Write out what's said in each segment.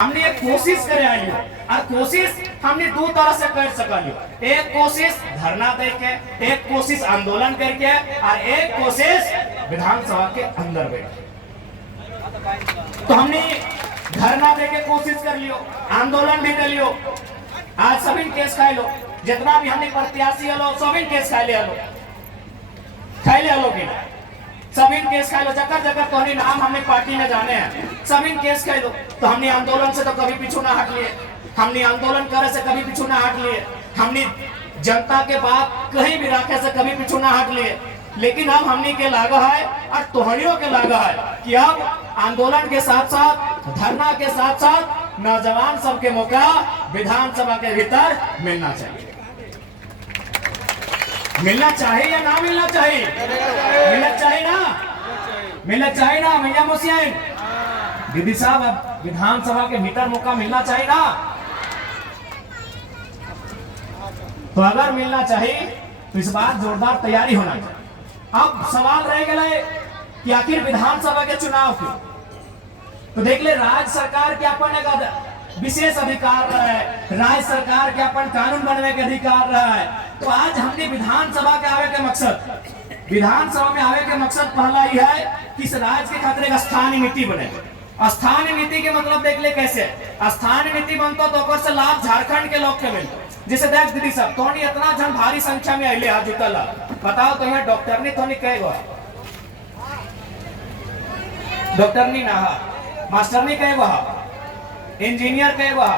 हमने एक कोशिश करे आई और कोशिश हमने दो तरह से कर सकलियो। एक कोशिश धरना दे के, एक कोशिश आंदोलन करके और एक कोशिश विधानसभा के अंदर बैठ। तो हमने धरना दे के कोशिश कर लियो, आंदोलन भी कर लियो। आज सभी केस खाए लो, जितना भी हमने प्रत्याशी लो सभी केस खाए ले लो कि सभी केस खाए लो। जगह जगह तो नाम हमने पार्टी में जाने हैं, सभी केस खाए लो। तो हमने आंदोलन से तो कभी पीछू ना हट लिए, हमने आंदोलन करे से कभी पीछू ना हट लिए, हमने जनता के बात कहीं भी रखे से कभी पीछू ना हट लिए। लेकिन अब हमने के लागा है और तोहनियों के लागा है कि अब आंदोलन के साथ साथ धरना के साथ साथ नौजवान सबके मौका विधानसभा के भीतर मिलना चाहिए। मिलना चाहिए या ना मिलना चाहिए? मिलना चाहिए ना, मिलना चाहिए ना भैया मुसियन दीदी साहब। अब विधानसभा के भीतर मौका मिलना चाहिए ना। तो अगर मिलना चाहिए तो इस बार जोरदार तैयारी होना चाहिए। अब सवाल रह गए कि आखिर विधानसभा के चुनाव के तो देख ले, राज्य सरकार के अपन विशेष अधिकार रहा है, राज्य सरकार के अपन कानून बनने के अधिकार रहा है। तो आज हमने विधानसभा के आवे के मकसद, विधानसभा में आवे के मकसद पहला ही है कि इस राज्य के खातिर एक स्थानीय नीति बने। स्थानीय नीति के मतलब देख ले कैसे स्थानीय नीति बनता तो से लाभ झारखंड के लोग के मिलता। जैसे देख दीदी साहब तो इतना जन भारी संख्या में अले आज जुटल, बताओ तो यहाँ डॉक्टर नहीं तो कहे गो, डॉक्टर नहीं ना, मास्टर नहीं कहे गो, इंजीनियर कहे गो,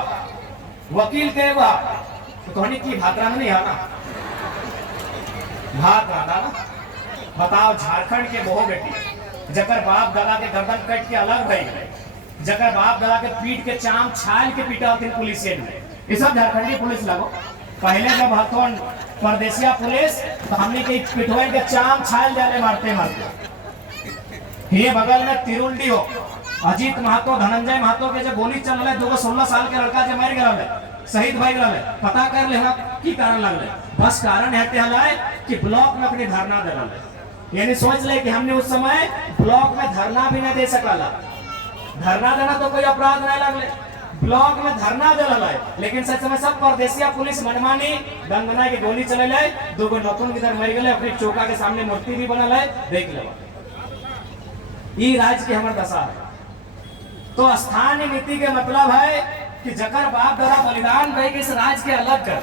वकील कहे गो, तो की भातरा में नहीं है ना, भात रहा ना। बताओ झारखंड के बहु बेटी जकर बाप दादा के गर्दन कट के अलग भई, जकर बाप दादा के पीठ के चाम छाल के पीटा होती पुलिस में, ये सब झारखंडी पुलिस लगो। पहले जब हथौन परदेसिया पुलिस तो हमने के पिटवाई के चाम छाल जाले मारते मारते। ये बगल में तिरुंडी हो अजीत महतो धनंजय महतो के जो गोली चल रहे 16 साल के लड़का जो मर गए शहीद भाई गए, पता कर ले की कारण लगले। बस कारण है कि ब्लॉक में अपनी धरना दे रहे, यानी सोच ले कि हमने उस समय ब्लॉक में धरना भी नहीं दे सकला। धरना देना तो कोई अपराध नहीं लगले, ब्लॉक में धरना दे रहा है। लेकिन सच समय सब परदेसिया पुलिस मनमानी दंगना की गोली चले ले, 2 नौतन किधर मर गए, अपनी चौका के सामने मूर्ति भी बनल है, देख लो। ये राज्य की हमारे दशा है। तो स्थानीय नीति के मतलब है कि जकर बाप दादा बलिदान भाई इस राज्य के अलग कर।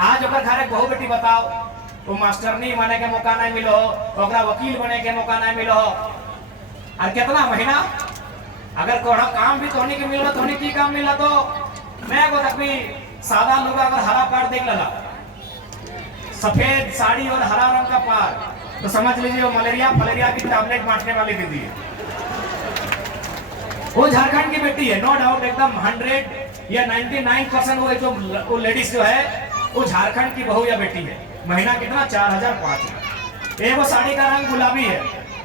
आज अगर घर बहु बेटी बताओ वो मास्टर नहीं बने के मौका नहीं मिलो, वकील बने के मौका नहीं मिलो, और कितना महीना अगर कोड़ा काम भी तोनी के मिल तोनी की काम मिला। तो मैं को तकवी सादा लोग अगर हरा पार देख लगा, सफेद साड़ी और हरा रंग का पार, तो समझ लीजिए वो मलेरिया की टैबलेट बांटने वाली दीदी है। वो झारखंड की बेटी है, नो डाउट, एकदम 100 या 99% वो लेडीज जो है वो झारखंड की बहू या बेटी है। महीना कितना 4005। एक वो साड़ी का रंग गुलाबी है।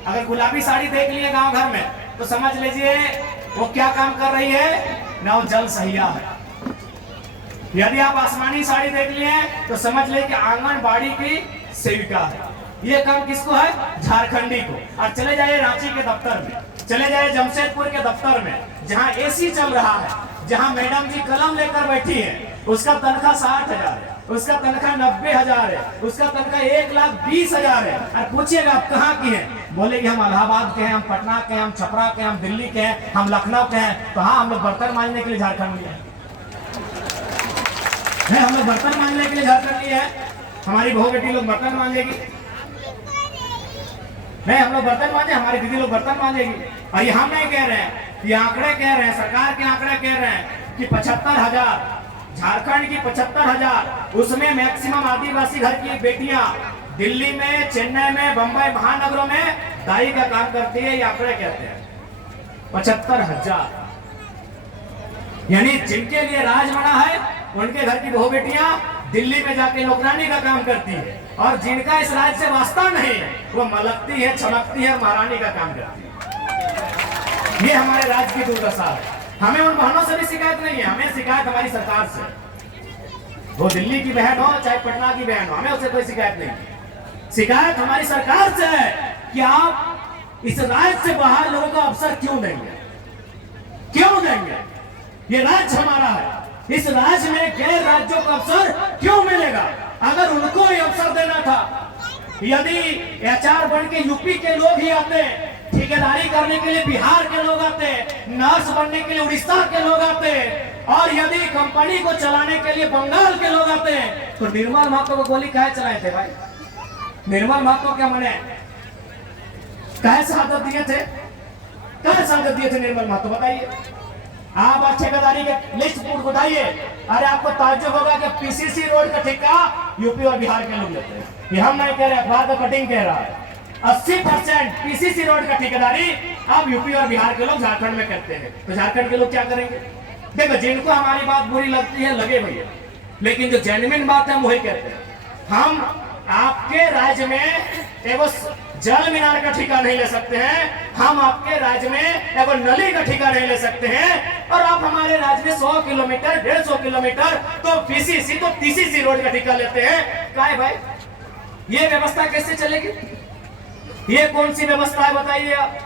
अगर गुलाबी साड़ी देख लिए गांव घर में तो समझ लीजिए वो क्या काम कर रही है ना, वो जल सहिया है। यदि आप आसमानी साड़ी देख लिए तो समझ ले कि आंगनबाड़ी की सेविका है। ये काम किसको है? झारखंडी को। और चले जाइए रांची के दफ्तर में, चले जाइए जमशेदपुर के दफ्तर में, जहां एसी चल रहा है, जहां मैडम जी कलम लेकर बैठी है, उसका तनख्वाह 60,000 है, उसका तनख्वाह 90,000 है, उसका तनख्वाह 1,20,000 है। और पूछिएगा आप कहाँ की हैं, बोले कि हम इलाहाबाद के हैं, हम पटना के हैं, हम छपरा के हैं, हम दिल्ली के हैं, हम लखनऊ के हैं। तो हाँ, हम लोग बर्तन मांजने के लिए झारखंड में है, हम लोग बर्तन मांजने के लिए झारखंड में है। हमारी बहू बेटी लोग बर्तन मांजेगी, नहीं हम लोग बर्तन मांजे, हमारी दीदी लोग बर्तन मांजेगी। और ये हम नहीं कह रहे हैं, ये आंकड़े कह रहे हैं, सरकार के आंकड़े कह रहे हैं कि 75,000 झारखंड की 75,000, उसमें मैक्सिमम आदिवासी घर की बेटियां दिल्ली में, चेन्नई में, बंबई महानगरों में दाई का काम करती है। ये आंकड़े कहते हैं 75,000, यानी जिनके लिए राज बना है उनके घर की बहु बेटियां दिल्ली में जाके नौकरानी का काम करती है, और जिनका इस राज्य से वास्ता नहीं वो मलकती है, चमकती है, महारानी का काम करती है। ये हमारे राज्य की दुर्दशा है। हमें उन बहनों से भी शिकायत नहीं है, हमें शिकायत हमारी सरकार से। वो दिल्ली की बहन हो चाहे पटना की बहन हो, हमें उससे कोई शिकायत नहीं। शिकायत हमारी सरकार से है कि आप इस राज्य से बाहर लोगों को अवसर क्यों देंगे, क्यों देंगे? ये राज्य हमारा है। इस राज्य में गैर राज्यों को अवसर क्यों मिलेगा? अगर उनको ही अवसर देना था, यदि एचआर बन के यूपी के लोग ही आते, ठेकेदारी करने के लिए बिहार के लोग आते, नर्स बनने के लिए उड़ीसा के लोग आते, और यदि कंपनी को चलाने के लिए बंगाल के लोग आते, तो निर्मल महतो को गोली काहे चलाए थे भाई? निर्मल महतो क्या माने काहे शहादत दिए थे? काहे शहादत दिए थे निर्मल महतो, बताइए। आप आज ठेकेदारी के लिस्ट पूर्ण उठाइए, अरे आपको ताज्जुब होगा कि पीसीसी रोड का ठेका यूपी और बिहार के लोग लेते हैं। ये हम नहीं कह रहे, अखबार का कटिंग कह रहा है। 80% पीसीसी रोड का ठेकेदारी अब यूपी और बिहार के लोग झारखंड में करते हैं। तो झारखंड के लोग क्या करेंगे? देखो, जिनको हमारी बात बुरी लगती है लगे भैया, लेकिन जो जेन्युइन बात है हम वही कहते हैं। हम आपके राज्य में एगो जल मीनार का ठेका नहीं ले सकते हैं, हम आपके राज्य में एगो नली का ठेका नहीं ले सकते हैं, और आप हमारे राज्य में 100 किलोमीटर 150 किलोमीटर तो पीसीसी तो पीसीसी रोड का ठेका लेते हैं। क्या है भाई, ये व्यवस्था कैसे चलेगी? ये कौन सी व्यवस्था है बताइए आप?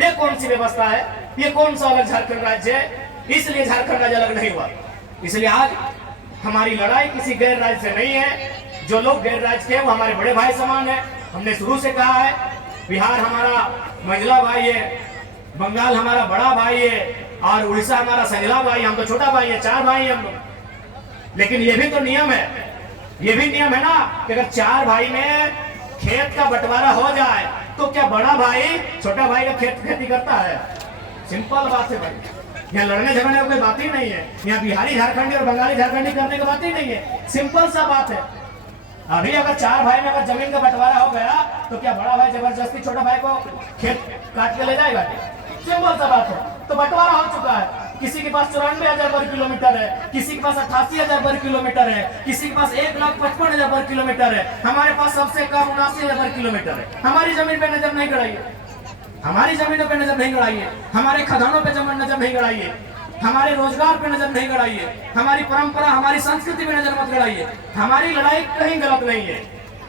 ये कौन सी व्यवस्था है? ये कौन सा अलग झारखंड राज्य है? इसलिए झारखंड राज्य अलग नहीं हुआ। इसलिए आज हमारी लड़ाई किसी गैर राज्य से नहीं है। जो लोग गैर राज्य के वो हमारे बड़े भाई समान है। हमने शुरू से कहा है, बिहार हमारा मंझला भाई है, बंगाल हमारा बड़ा भाई है, और उड़ीसा हमारा संजला भाई, हम तो छोटा भाई है, 4 भाई हम लोग। लेकिन ये भी तो नियम है, ये भी नियम है ना कि अगर 4 भाई में खेत का बंटवारा हो जाए तो क्या बड़ा भाई छोटा भाई का खेती करता है? सिंपल बात है भाई। यहाँ लड़ने झगड़ने की कोई बात ही नहीं है। यहाँ बिहारी झारखंडी और बंगाली झारखंडी करने की बात ही नहीं है। सिंपल सा बात है। अभी अगर 4 भाई में अगर जमीन का बंटवारा हो गया तो क्या बड़ा भाई जबरदस्ती छोटा भाई को खेत काट के ले जाएगा? सिंपल सा बात है। तो बंटवारा हो चुका है। किसी के पास 94,000 वर्ग किलोमीटर है, किसी के पास 88,000 वर्ग किलोमीटर है, किसी के पास 1,55,000 वर्ग किलोमीटर है, हमारे पास सबसे कम 79,000 वर्ग किलोमीटर है। हमारी जमीन पे नजर नहीं गड़ाइए, हमारी जमीनों पे नजर नहीं गड़ाइए, हमारे खदानों पे नजर नहीं गड़ाइए, हमारे रोजगार पे नजर नहीं गड़ाइए, हमारी परंपरा हमारी संस्कृति पे नजर मत गड़ाइए। हमारी लड़ाई कहीं गलत नहीं है,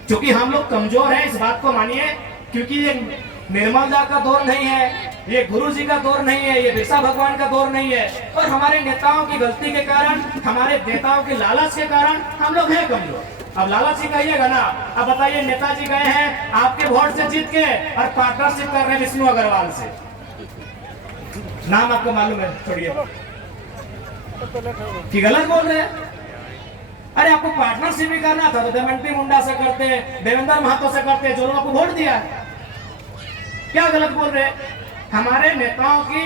क्योंकि हम लोग कमजोर हैं, इस बात को मानिए। क्योंकि ये निर्मल दा का दौर नहीं है, ये गुरु जी का दौर नहीं है, ये बिरसा भगवान का दौर नहीं है, और हमारे नेताओं की गलती के कारण, हमारे नेताओं के लालच के कारण हम लोग हैं कमजोर। अब लालच ही कहिएगा ना। अब बताइए, नेताजी गए हैं आपके वोट से जीत के और पार्टनरशिप कर रहे हैं विष्णु अग्रवाल से। नाम आपको मालूम है, छोड़िए कि गलत बोल रहे हैं। अरे आपको पार्टनरशिप भी करना था तो देवेंद्र मुंडा से करते, देवेंद्र महतो से करते, जो लोग आपको वोट दिया है। क्या गलत बोल रहे हैं? हमारे नेताओं की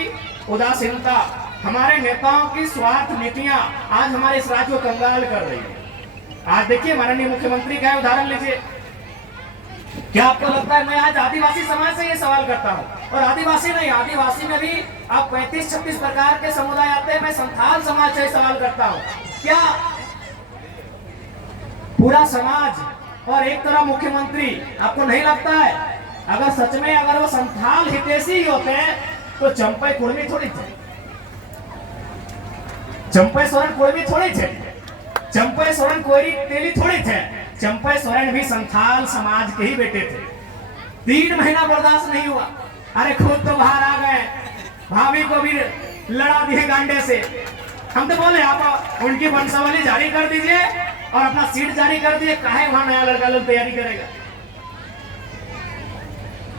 उदासीनता, हमारे नेताओं की स्वार्थ नीतियां आज हमारे इस राज्य को कंगाल कर रही है। आज देखिए, माननीय मुख्यमंत्री का उदाहरण लीजिए। क्या आपको लगता है, मैं आज आदिवासी समाज से ये सवाल करता हूँ, और आदिवासी नहीं, आदिवासी में भी आप 35-36 प्रकार के समुदाय आते हैं। मैं संथाल समाज से सवाल करता हूँ, क्या पूरा समाज और एक तरह मुख्यमंत्री, आपको नहीं लगता है अगर सच में अगर वो संथाल हितैषी ही होते हैं तो चंपई कुर्मी थोड़ी थे, चंपई सोरेन कुर्मी थोड़ी थे, चंपई सोरेन कोयरी तेली थोड़ी थे। चंपई सोरेन भी संथाल समाज के ही बेटे थे। 3 महीना बर्दाश्त नहीं हुआ, अरे खुद तो बाहर आ गए, भाभी को भी लड़ा दिए गांडे से। हम तो बोले आप उनकी वंशावली जारी कर दीजिए और अपना सीट जारी कर दिए, काहे वहां नया लड़का लोग तैयारी करेगा।